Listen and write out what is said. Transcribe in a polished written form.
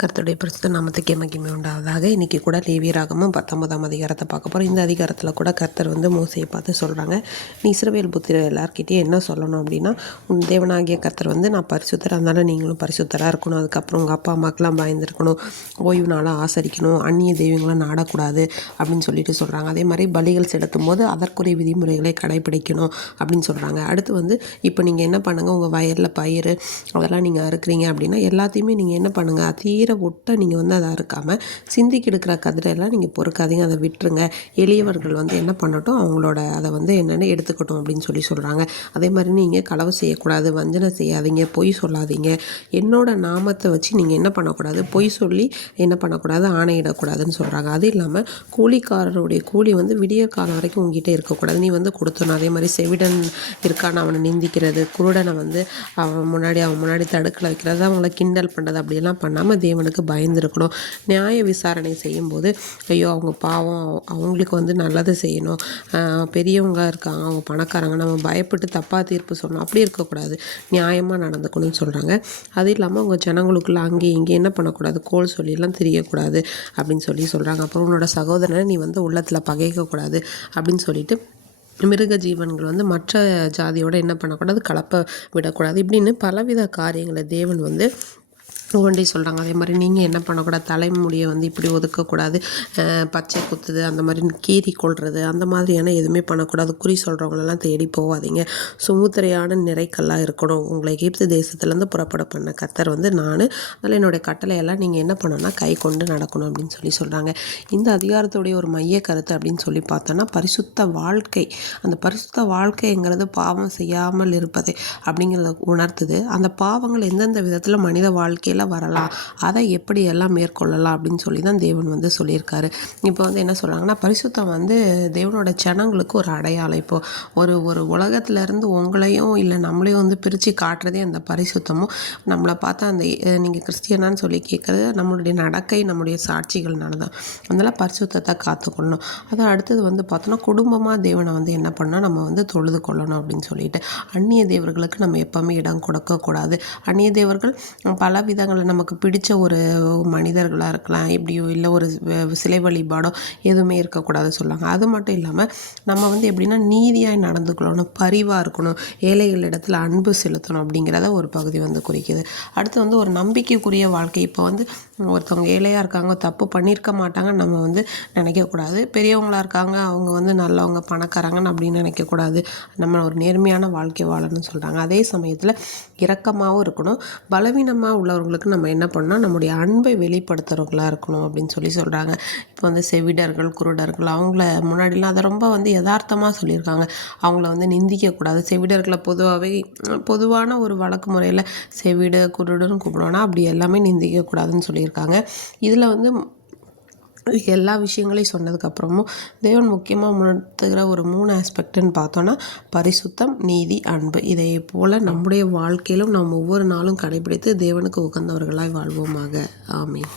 கர்த்தருடைய பரிசுத்த நாமத்துக்கே மகிமை உண்டாவதாக. இன்றைக்கி கூட லேவியராகமம் 19ஆம் அதிகாரத்தை பார்க்க போகிறோம். இந்த அதிகாரத்தில் கூட கர்த்தர் மோசையை பார்த்து சொல்கிறாங்க, நீ இஸ்ரவேல் புத்திரர் எல்லார்கிட்டையும் என்ன சொல்லணும் அப்படின்னா, உன் தேவனாகிய கர்த்தர் நான் பரிசுத்தர், அதனால் நீங்களும் பரிசுத்தராக இருக்கணும். அதுக்கப்புறம் உங்கள் அப்பா அம்மாக்கெலாம் பயந்துருக்கணும், ஓய்வு நாளாக ஆசரிக்கணும், அந்நிய தெய்வங்களாம் நாடக்கூடாது அப்படின்னு சொல்லிட்டு சொல்கிறாங்க. அதே மாதிரி பலிகள் செலுத்தும் போது அதற்குரிய விதிமுறைகளை கடைபிடிக்கணும் அப்படின்னு சொல்கிறாங்க. அடுத்து இப்போ நீங்கள் என்ன பண்ணுங்கள், உங்கள் வயலில் பயிர் அதெல்லாம் நீங்கள் அறுக்கிறீங்க அப்படின்னா எல்லாத்தையுமே நீங்கள் என்ன பண்ணுங்கள், தீர ஒட்ட நீங்கள் அதை அறுக்காமல் சிந்திக்கு எடுக்கிற கதிரையெல்லாம் நீங்கள் பொறுக்காதீங்க, அதை விட்டுருங்க. எளியவர்கள் என்ன பண்ணட்டும், அவங்களோட அதை என்னென்னு எடுத்துக்கட்டும் அப்படின்னு சொல்கிறாங்க. அதே மாதிரி நீங்கள் களவு செய்யக்கூடாது, வஞ்சனை செய்யாதீங்க, பொய் சொல்லாதீங்க. என்னோட நாமத்தை வச்சு நீங்கள் என்ன பண்ணக்கூடாது, பொய் சொல்லி என்ன பண்ணக்கூடாது, ஆணையிடக்கூடாதுன்னு சொல்கிறாங்க. அது இல்லாமல் கூலிக்காரருடைய கூலி விடிய காலம் வரைக்கும் உங்ககிட்ட இருக்கக்கூடாது, நீ கொடுத்தணும். அதே மாதிரி செவிடன் இருக்கான்னு அவனை நிந்திக்கிறது, குருடனை அவன் முன்னாடி தடுக்கல வைக்கிறது, அவங்கள கிண்டல் பண்ணுறது அப்படியெல்லாம் பண்ணாமல் தேவனுக்கு பயந்துருக்கணும். நியாய விசாரணை செய்யும்போது ஐயோ அவங்க பாவம், அவங்களுக்கு நல்லது செய்யணும், பெரியவங்க இருக்காங்க, அவங்க பணக்காரங்க, நம்ம பயப்பட்டு தப்பாக தீர்ப்பு சொல்லணும், அப்படி இருக்கக்கூடாது, நியாயமாக நடந்துக்கணும்னு சொல்கிறாங்க. அது இல்லாமல் உங்கள் ஜனங்களுக்குள்ள அங்கேயும் இங்கே என்ன பண்ணக்கூடாது, கோல் சொல்லிலாம் தெரியக்கூடாது அப்படின்னு சொல்கிறாங்க. அப்புறம் உன்னோட சகோதரனை நீ உள்ளத்தில் பகைக்கக்கூடாது அப்படின்னு சொல்லிட்டு, மிருக ஜீவன்கள் மற்ற ஜாதியோடு என்ன பண்ணக்கூடாது, கலப்பை விடக்கூடாது, இப்படின்னு பலவித காரியங்களை தேவன் ஒவ்வொன்றி சொல்கிறாங்க. அதே மாதிரி நீங்கள் என்ன பண்ணக்கூடாது, தலைமுடியை இப்படி ஒதுக்கக்கூடாது, பச்சை குத்துது, அந்த மாதிரி கீறி கொள்வது, அந்த மாதிரியான எதுவுமே பண்ணக்கூடாது. குறி சொல்கிறவங்களெல்லாம் தேடி போகாதீங்க. சுமுத்திரையான நிறைக்கல்லாக இருக்கணும். உங்களை எகிப்து தேசத்துலேருந்து புறப்பட பண்ண கர்த்தர் நான், அதில் என்னுடைய கட்டளையெல்லாம் நீங்கள் என்ன பண்ணணும்னா கை கொண்டு நடக்கணும் அப்படின்னு சொல்கிறாங்க. இந்த அதிகாரத்துடைய ஒரு மைய கருத்து அப்படின்னு பார்த்தோன்னா, பரிசுத்த வாழ்க்கை. அந்த பரிசுத்த வாழ்க்கைங்கிறது பாவம் செய்யாமல் இருப்பதை அப்படிங்கிறத உணர்த்துது. அந்த பாவங்கள் எந்தெந்த விதத்தில் மனித வாழ்க்கையில் வரலாம், அதை எப்படி எல்லாம் மேற்கொள்ளலாம் அப்படின்னு தான் தேவன் சொல்லியிருக்காரு. இப்போ என்ன சொல்கிறாங்கன்னா, பரிசுத்தம் தேவனோட ஜனங்களுக்கு ஒரு அடையாளம். இப்போ ஒரு உலகத்திலேருந்து உங்களையும் இல்லை நம்மளையும் பிரித்து காட்டுறதே அந்த பரிசுத்தமும். நம்மளை பார்த்தா நீங்கள் கிறிஸ்டியனான்னு சொல்லி கேட்குறது நம்மளுடைய நடக்கை, நம்முடைய சாட்சிகள்னால தான். அதனால் பரிசுத்தத்தை காத்துக்கொள்ளணும். அதை அடுத்தது பார்த்தோன்னா, குடும்பமாக தேவனை என்ன பண்ணால் நம்ம தொழுது கொள்ளணும் அப்படின்னு சொல்லிட்டு, அந்நிய தேவர்களுக்கு நம்ம எப்போவுமே இடம் கொடுக்கக்கூடாது. அந்நிய தேவர்கள் பல விதங்கள், நமக்கு பிடிச்ச ஒரு மனிதர்களாக இருக்கலாம், இப்படியோ இல்லை ஒரு சிலை வழிபாடோ எதுவுமே இருக்கக்கூடாதுன்னு சொல்லுவாங்க. அது மட்டும் இல்லாமல் நம்ம எப்படின்னா நீதியாய் நடந்துக்கணும், பரிவாக இருக்கணும், ஏழைகள் இடத்துல அன்பு செலுத்தணும் அப்படிங்கிறத ஒரு பகுதி குறிக்குது. அடுத்து ஒரு நம்பிக்கைக்குரிய வாழ்க்கை. இப்போ ஒருத்தவங்க ஏழையாக இருக்காங்க, தப்பு பண்ணியிருக்க மாட்டாங்க நம்ம நினைக்கக்கூடாது. பெரியவங்களாக இருக்காங்க, அவங்க நல்லவங்க பணக்காரங்கன்னு அப்படின்னு நினைக்கக்கூடாது. நம்ம ஒரு நேர்மையான வாழ்க்கை வாழணும்னு சொல்கிறாங்க. அதே சமயத்தில் இரக்கமாகவும் இருக்கணும். பலவீனமாக உள்ளவர்களுக்கு நம்ம என்ன பண்ணால் நம்முடைய அன்பை வெளிப்படுத்துகிறவங்களாக இருக்கணும் அப்படின்னு சொல்கிறாங்க. இப்போ செவிடர்கள், குருடர்கள், அவங்கள முன்னாடிலாம் அதை ரொம்ப யதார்த்தமாக சொல்லியிருக்காங்க. அவங்கள நிந்திக்கக்கூடாது. செவிடர்களை பொதுவான ஒரு வழக்கு முறையில் செவிடு குருடுன்னு கூப்பிடுவோன்னா அப்படி எல்லாமே நிந்திக்கக்கூடாதுன்னு சொல்லியிருக்காங்க. இதில் எல்லா விஷயங்களையும் சொன்னதுக்கப்புறமும் தேவன் முக்கியமாக உணர்த்துகிற ஒரு 3 ஆஸ்பெக்ட்னு பார்த்தோன்னா, பரிசுத்தம், நீதி, அன்பு. இதை போல் நம்முடைய வாழ்க்கையிலும் நாம் ஒவ்வொரு நாளும் கடைபிடித்து தேவனுக்கு உகந்தவர்களாய் வாழ்வோமாக. ஆமென்.